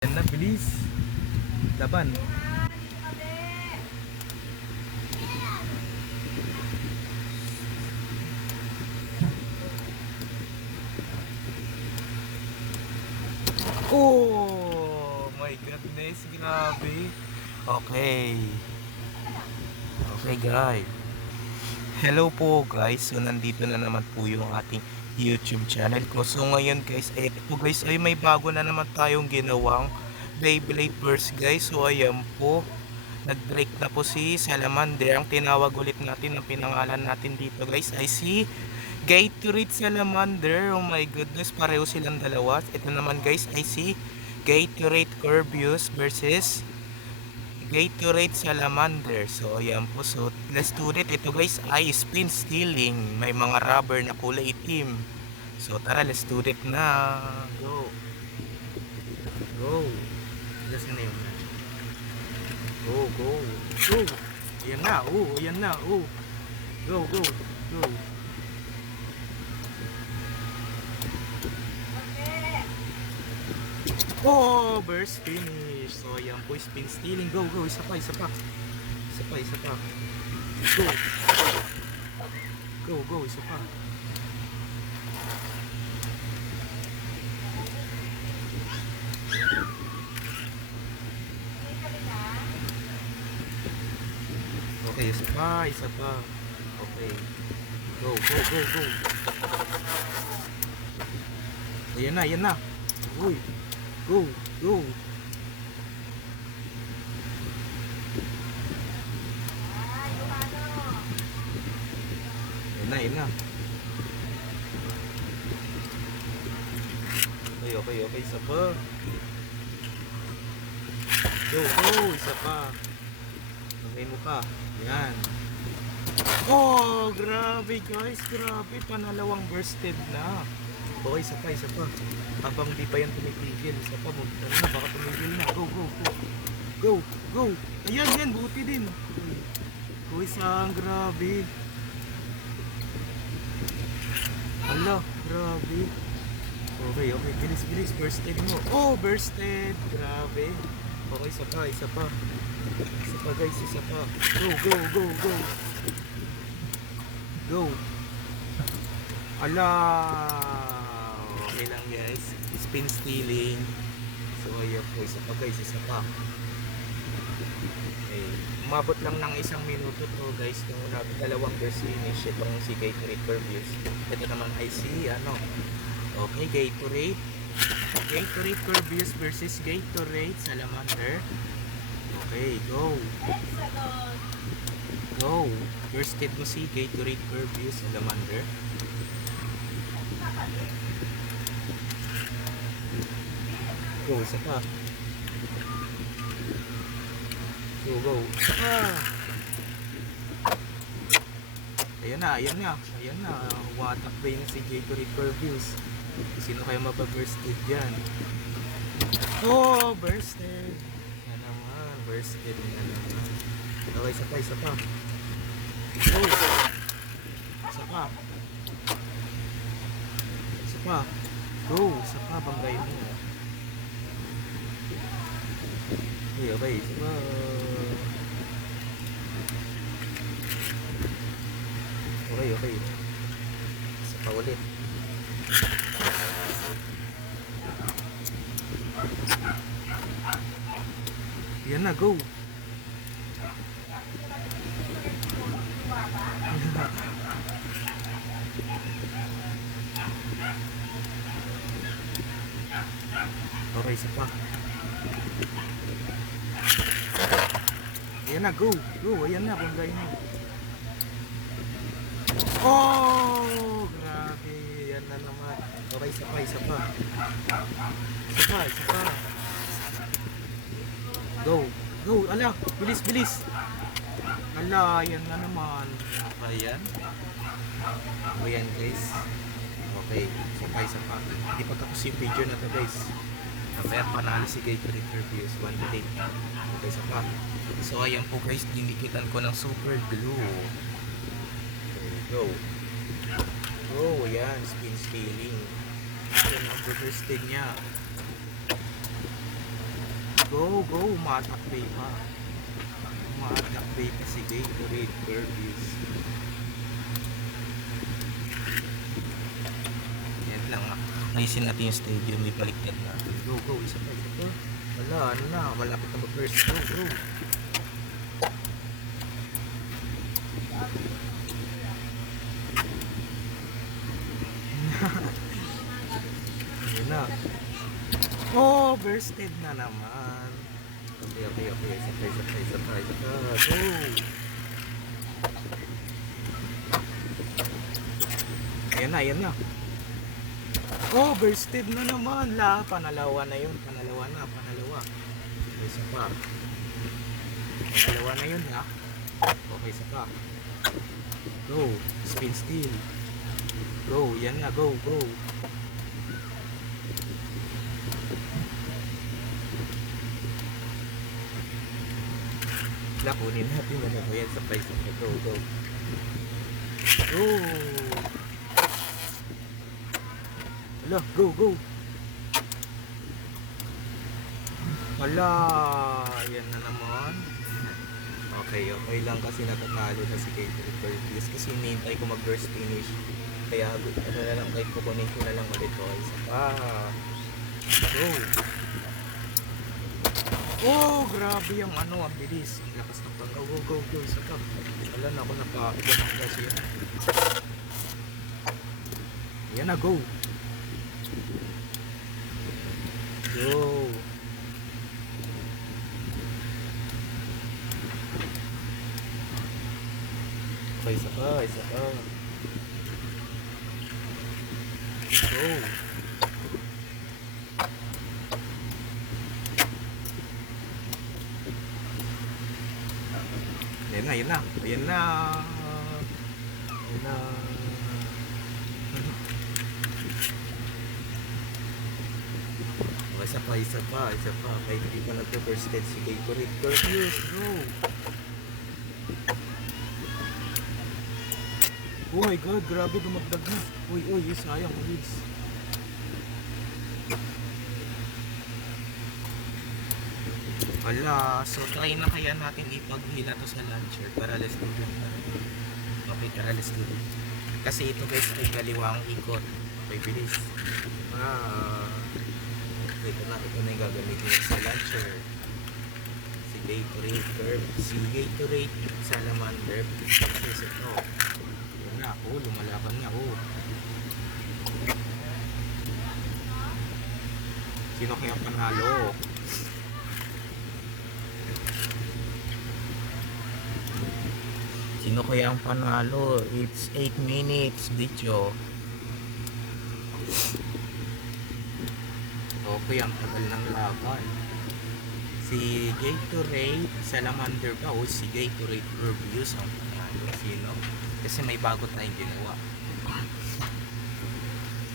Yan na, bilis. Laban. Oh my goodness, grabe. Okay. Okay guys. Hello po guys. So nandito na naman po yung ating YouTube channel ko. So ngayon guys, ito po guys ay may bago na naman tayong ginawang Beyblade Burst guys. So ayan po. Nag-break na po si Salamander. Ang tinawag ulit natin, ang pinangalan natin dito guys ay si Gatorade Salamander. Oh my goodness, pareho silang dalawa. Ito naman guys ay si Gatorade Corvius versus Gatorade Salamander. So ayan po. So let's do it. Ito guys ay spin stealing. May mga rubber na kulay itim. So tara, let's do it na. Go. Go. Listen na yun. Go, go, go. Ayan na, ayan na, Go, go, go. Oh, burst finish. So, ayan po, spin stealing. Go, go, isa pa, isa pa. Isa pa, isa pa. Go. Go, go, isa pa. Okay, isa pa, isa pa. Okay. Go, go, go, go. Ayan na, ayan na. Uy. Go, go. Ayan na, ayan na. Okay, okay, okay, isa pa. Go, go, isa pa. Okay mo pa. Yan. Oh, grabe guys, grabe. Panalawang bursted na. Okay, isa pa, isa pa. Habang di pa yan tumipigil. Isa pa, baka tumigil na. Go, go, go. Go, go. Ayan, yan, buti din. Go, isang, grabe. Hala, grabe. Okay, okay, bilis, bilis. Bursted mo. Oh, bursted. Grabe. Okay, isa pa, isa pa. Isa pa guys, isa pa. Go, go, go, go. Go. Ala. Okay lang guys. Spin stealing. So ayan po, isa pa guys, isa pa. Okay. Umabot lang ng 1 minuto to guys. Yung dalawang burst finish. Itong si Gatorade Corvius. Ito naman ay si ano. Okay, Gatorade. Gatorade Corvius versus Gatorade Salamander. Okay, go. Go. Bursted mo si Gatorade Corvius Salamander. Go, isa pa. Go, go. Ah. Ayan na, ayan na. Ayan na. Watak ba yun si Gatorade Corvius? Sino kaya mapabursted dyan? Oh, bursted. Bursted na naman. Okay, isa pa, isa pa. Go! Isa pa. Isa pa. Go! Isa pa, banggay mo. Okay, okay, isa pa. Okay, okay. Isa pa ulit. Yan na, go. Okay, isa pa. Ayan na, go. Go, ayan na, banggay na. Oh, grabe. Yan na naman. Okay, isa pa, isa pa. Isa pa, isa pa. Go, go, ala, bilis, bilis. Ala, yan na naman. Ayan. Ayan guys. Okay, isa pa, isa pa. Hindi pa tapos yung video na to guys. Mamaya panalo si Gatorade Corvius. One delay. Okay, isa pa. So ayan po guys, dinikitan ko ng super glue. Okay, go. Go, ayan, spin stealing. Ayan ang bursted niya. Go, go, matakbay pa. Matakbay pa si Gatorade Burpees. Yan lang ah. Naisin natin yung stadium, may baliktad na. Go, go, isa pa, isa pa. Wala, ano na, malapit na mag-first. Go, go. Yun na. Oh, bursted na naman. Okay, okay, okay. Isa pa, isa pa, isa pa, isa pa. Go! Ayan na, ayan na. Oh, bursted na naman. Panalawa na yun. Panalawa na, panalawa. Isa pa. Panalawa na yun, ha? Okay, isa pa. Go. Spin steal. Go, yan na. Go, go. Kunin natin na ano yan sa price. Go, go. Go! Hala, go, go! Hala, yan na naman. Okay, okay lang kasi natatalo na si Gatorade Burpees kasi hinihintay ko mag-burst finish. Kaya ano na lang, kahit kukunin ko na lang ulit ko. Isa pa. Go! Oh, grabe yung ano, ang bilis. Ang lakas ng pag, go, go, go, isa ka. Wala na ako napakagam kasi yan. Yan na, go. Go. Okay, isa ka, isa ka. Go. Ayan na, ayan na. Ayan na. Ayan na. Isa pa, isa pa, isa pa. Kahit hindi pa nagpo-bursted si Gatorade Burpees. Go! Oh my god, grabe dumagdag na. Uy, uy, sayang, ulis. Wala, so try na kaya natin ipaghila to sa launcher para let's do it. Okay, tara let's do it. Kasi ito guys ay kaliwang ikot. Okay, bilis. Ito na yung gagamitin sa launcher. Si Gatorade Curve, si Gatorade Salamander. Kasi ito. Yun na, oh, lumalaban niya, oh. Sino kaya panalo? Sino kaya ang panalo? It's 8 minutes video. Okay, ang tagal ng laban. Si Gatorade Salamander ba o si Gatorade Reviews ang panalo? Sino? Kasi may bago tayong ginawa.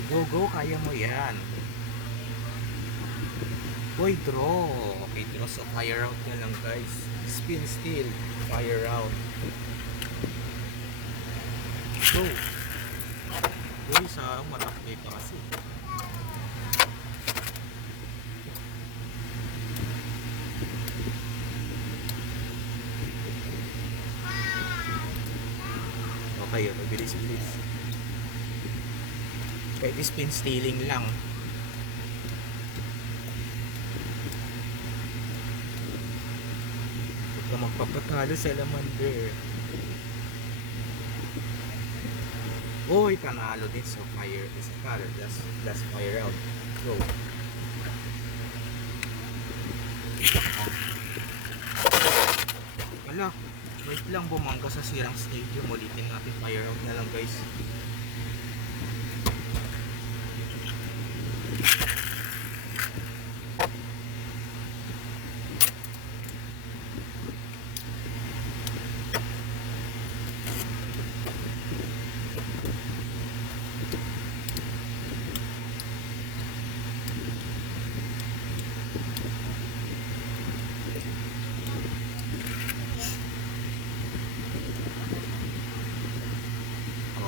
Go, go, kaya mo yan. Boy, draw. Okay, draw. So fire out na lang guys. Spin steal, fire out. Go. Uy, sa matakbay pa kasi. Okay, bilis-bilis. Pwede spin stealing lang. Huwag ka magpapatalo sa Salamander. Uy, panalo din. So fire is a color. Last fire out. Go. Wala. Wait lang, bumangga sa sirang stadium. Ulitin natin. Fire out na lang guys.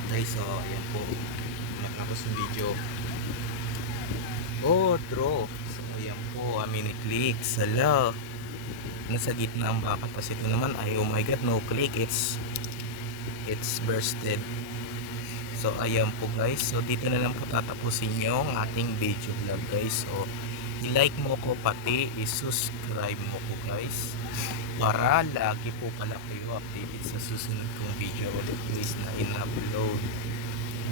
Okay, so ayan po. Matapos yung video. Oh, draw. So ayan po. how many clicks. Hala, nasa gitna ang baka. Tapos ito naman ay, oh my god, no click. It's bursted. So ayan po guys, so dito na lang po tatapusin yung ating video vlog guys. So i-like mo ko, pati i-subscribe mo ko guys, para lagi po pala kayo updated sa susunod kong video ulit guys na in-upload.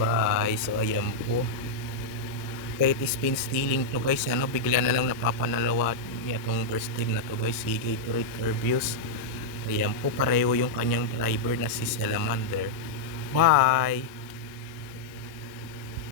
Bye. So ayan po, kahit spin stealing to guys, bigla na lang napapanalawa niya tong bursted na to guys, si Gatorade Reviews. Ayan po, pareho yung kanyang driver na si Salamander. Bye.